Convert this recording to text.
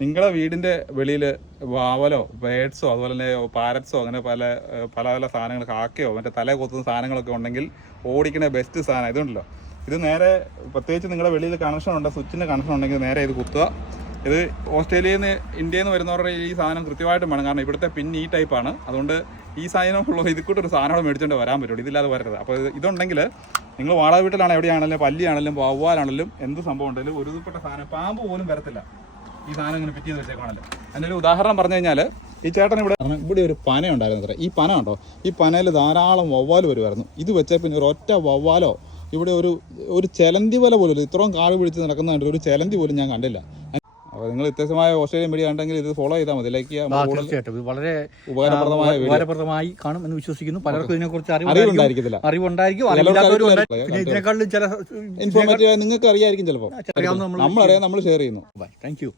നിങ്ങളുടെ വീടിൻ്റെ വെളിയിൽ വാവലോ ബേഡ്സോ അതുപോലെ തന്നെ പാരറ്റ്സോ അങ്ങനെ പല പല സാധനങ്ങൾ കാക്കയോ മറ്റേ തല കൊത്തുന്ന സാധനങ്ങളൊക്കെ ഉണ്ടെങ്കിൽ ഓടിക്കണ ബെസ്റ്റ് സാധനം ഇതുണ്ടല്ലോ. ഇത് നേരെ പ്രത്യേകിച്ച് നിങ്ങളുടെ വെളിയിൽ കണക്ഷൻ ഉണ്ട്, സ്വിച്ചിൻ്റെ കണക്ഷൻ ഉണ്ടെങ്കിൽ നേരെ ഇത് കുത്തുക. ഇത് ഓസ്ട്രേലിയയിൽ നിന്ന് ഇന്ത്യയിൽ നിന്ന് വരുന്നവരുടെ ഈ സാധനം കൃത്യമായിട്ടും വേണം, കാരണം ഇവിടുത്തെ പിൻ ഈ ടൈപ്പാണ്. അതുകൊണ്ട് ഈ സാധനമുള്ള ഇത് കൂട്ടൊരു സാധനം മേടിച്ചുകൊണ്ട് വരാൻ പറ്റുള്ളൂ, ഇതില്ലാതെ വരരുത്. അപ്പോൾ ഇതുണ്ടെങ്കിൽ നിങ്ങൾ വാടക വീട്ടിലാണ് എവിടെയാണെങ്കിലും പല്ലിയാണെങ്കിലും വവ്വാലാണെങ്കിലും എന്ത് സംഭവം ഉണ്ടെങ്കിലും ഒരു ഇതുപ്പെട്ട സാധനം പാമ്പ് പോലും വരത്തില്ല. ഈ സാധനം ഇങ്ങനെ ഫിറ്റ് ചെയ്ത് വെച്ചേക്കാണല്ലോ. അതിനൊരു ഉദാഹരണം പറഞ്ഞു കഴിഞ്ഞാൽ ഈ ചേട്ടൻ ഇവിടെ ഒരു പന ഉണ്ടായിരുന്നു അത്ര. ഈ പന ഉണ്ടോ, ഈ പനയിൽ ധാരാളം വവ്വാൽ വരുമായിരുന്നു. ഇത് വെച്ചാൽ പിന്നെ ഒരു ഒറ്റ വവ്വാലോ ഇവിടെ ഒരു ചെലന്തി വല പോലും ഇത്രയും കാട് പിടിച്ച് നടക്കുന്ന ഒരു ചെലന്തി പോലും ഞാൻ കണ്ടില്ല. അപ്പോൾ നിങ്ങൾ വ്യത്യസ്തമായ ഓസ്ട്രേലിയൻ മീഡിയ ഉണ്ടെങ്കിൽ ഇത് ഫോളോ ചെയ്താൽ മതി. ലൈക്ക് തീർച്ചയായിട്ടും ഇത് വളരെ ഉപകാരപ്രദമായി കാണും എന്ന് വിശ്വസിക്കുന്നു. പലർക്കും ഇതിനെക്കുറിച്ച് അറിവുണ്ടായിരിക്കും. ഇതിനെക്കാളും ചില ഇൻഫോർമേറ്റീവ് നിങ്ങൾക്ക് അറിയായിരിക്കും ചിലപ്പോൾ. അറിയാവുന്ന നമ്മളറിയാം, നമ്മൾ ഷെയർ ചെയ്യുന്നു. Thank you.